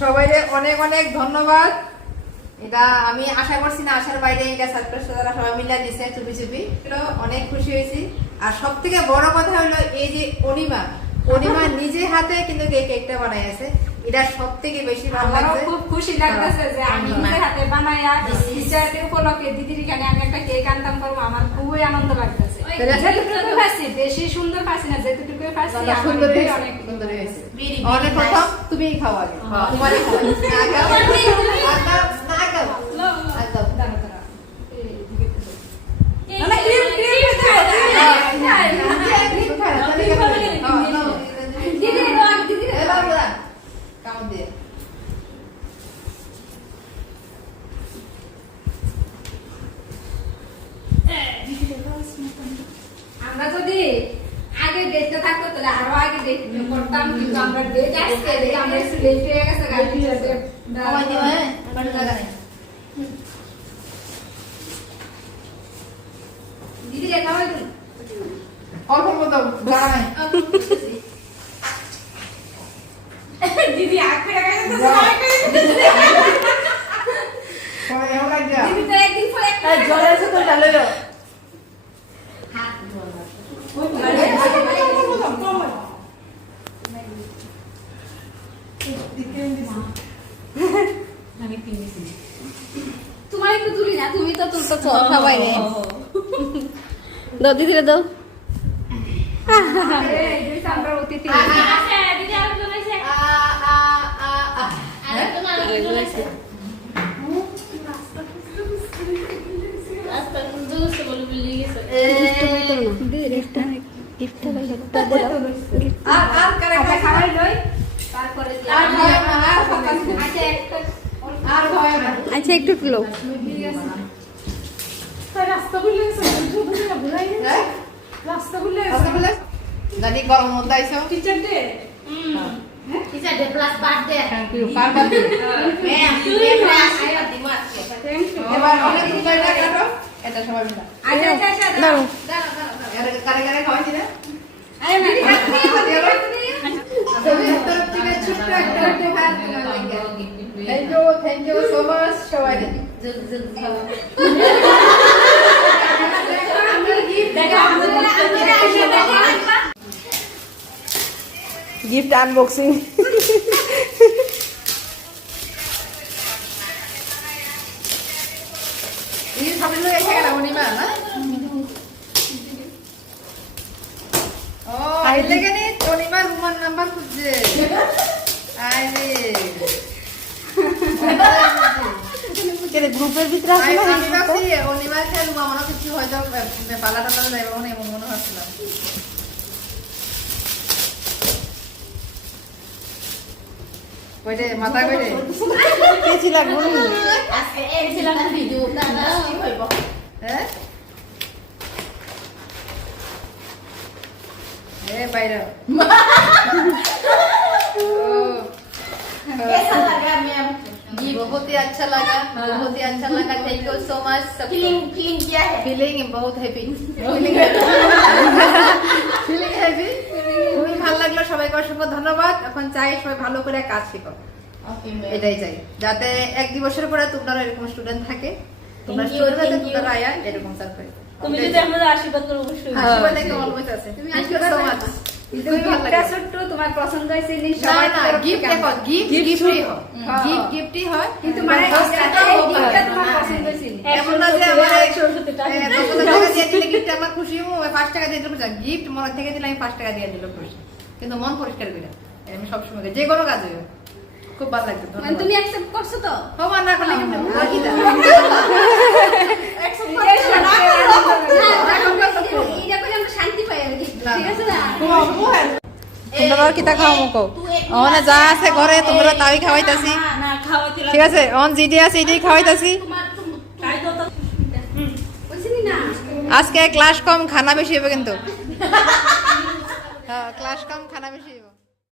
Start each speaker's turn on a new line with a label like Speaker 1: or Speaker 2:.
Speaker 1: সবাইকে অনেক অনেক ধন্যবাদ। এটা আমি আশা করছি না আশার বাইরে এটা সবাই মিলে দিছে চুপি চুপি। অনেক খুশি হয়েছি। আর সব থেকে বড় কথা হলো এই যে অনিমা অনিমা নিজে হাতে কিন্তু এই কেকটা বানাই আছে। এটা সব থেকে বেশি ভালো লাগছে।
Speaker 2: খুব খুশি লাগতেছে যে আমি নিজের হাতে বানাইয়া টিচার ডে উপলক্ষে দিদির এখানে আমি একটা কেক আনতাম করব আমার খুবই আনন্দ লাগতেছে। যেটুকু পাচ্ছি বেশি সুন্দর পাচ্ছি না যেটুকু পাচ্ছি
Speaker 1: সুন্দর
Speaker 2: অনেক
Speaker 1: সুন্দর হয়েছে। অনেক. প্রথম তুমি খাও আগে তোমারই খাও না খাও না খাও না খাও একদম
Speaker 2: দাঁড়া, দাঁড়া। এই, দিকে তো দাও।
Speaker 3: না,
Speaker 2: না, cream, cream দিতে হবে, cream। দিদি, দাও, আগে দিদি, দাও। আমরা যদি আগে ডেটটা থাকতো তাহলে আরও আগে ডেট করতাম কিন্তু আমরা ডেট আজকে দেখে আমরা একটু লেট হয়ে গেছে গাড়ি দিদি রেখা হয় তুমি দিদি আগে গেছে দিদি তো একদিন পর একটা তোমার একটু তুলি না তুমি তো তুলতো সবাই রে।
Speaker 4: দাও দিদিরে দাও।
Speaker 2: তারপরে আচ্ছা একটা
Speaker 4: আচ্ছা একটু তুলো
Speaker 1: জানি গরম মধ্যে আইসো
Speaker 2: teacher day
Speaker 3: Teacher day plus birthday.
Speaker 1: Thank you কার বাদ
Speaker 3: Ma'am, ma'am, আশীর্বাদ দিব আজকে।
Speaker 2: থ্যাংক ইউ
Speaker 1: এবার অনেক কিছু একটা কাটো। এটা সবাই মিলে।
Speaker 2: আচ্ছা আচ্ছা আচ্ছা
Speaker 4: দাও
Speaker 1: এর কারে কারে খাওয়াইছি না
Speaker 2: আরে না
Speaker 1: thank you thank you so much সবাই
Speaker 3: যুগ যুগ জীবন।
Speaker 4: গিফট আনবক্সিং
Speaker 1: এই সবাই মিলে এসে গেলাম অনিমা না ও আই লেগে নি অনিমা রুমার নাম্বার খুঁজছে আই রে
Speaker 4: কেন গ্রুপের ভিতরে আছে না
Speaker 1: আমি ভাবছি অনিমা খেয়ে রুমা মনে কিছু হয়তো পালা টালা যাইব মনে এমন মনে হচ্ছিলাম। কইরে মাথা কইরে
Speaker 4: কে ছিল লাগবো
Speaker 3: আজকে এই ছিলাম ভিডিও দাদা কি হইব।
Speaker 1: হ্যাঁ এ বাইরে अच्छा लगा बहुत ही अच्छा लगा thank you so much
Speaker 3: feeling feeling क्या है
Speaker 1: ফিলিং বহুত হ্যাপি ফিলিং হ্যাপি খুবই ভালো লাগলো সবাইকে অসংখ্য ধন্যবাদ এখন চাই সবাই ভালো করে কাজ শিখো
Speaker 3: ओके मैम
Speaker 1: এটাই চাই যাতে এক দিবসের পরে তোমরা এরকম স্টুডেন্ট থাকে তোমরা
Speaker 3: Thank you,
Speaker 1: student
Speaker 3: thank you.
Speaker 1: তোমরা আয়া এরকম সার্প্রাইজ
Speaker 4: তুমি যদি আমাদের আশীর্বাদ করো অবশ্যই
Speaker 1: আশীর্বাদ একটা অলওয়েজ আছে থ্যাংক ইউ সো মাচ
Speaker 2: তুমি গিফটটা ছোট্ট তোমার পছন্দ হয়েছে না
Speaker 1: না গিফট দেখো গিফট গিফটই হয়।
Speaker 2: হ্যাঁ।
Speaker 1: গিফট গিফটই হয়।
Speaker 2: কিন্তু মানে তোমার পছন্দ
Speaker 1: এমন না যে আমার টাকা। দিয়ে দিলে গিফট আমার খুশি হব আমি পাঁচ টাকা দিয়ে দিলে খুশি গিফট মনে থেকে দিলে আমি পাঁচ টাকা দিয়ে দিলে খুশি। কিন্তু মন পরিষ্কার করে। আমি সবসময়। যে কোনো কাজে। খুব ভালো লাগছে
Speaker 2: মানে তুমি অ্যাকসেপ্ট করছ তো?
Speaker 1: হবা না করলে কিন্তু
Speaker 2: করে পাই আর কি
Speaker 1: না,
Speaker 2: ঠিক আছে না
Speaker 1: তোমরা কিতা খাও মোক? অন যা আছে ঘরে তোমরা তাই খাওয়াইতাছি ঠিক আছে অন যেটি আছে এটাই খাওয়াইতাছি আজকে ক্লাস কম খানা বেশি হবে কিন্তু। হ্যাঁ ক্লাস কম খানা বেশি হবে।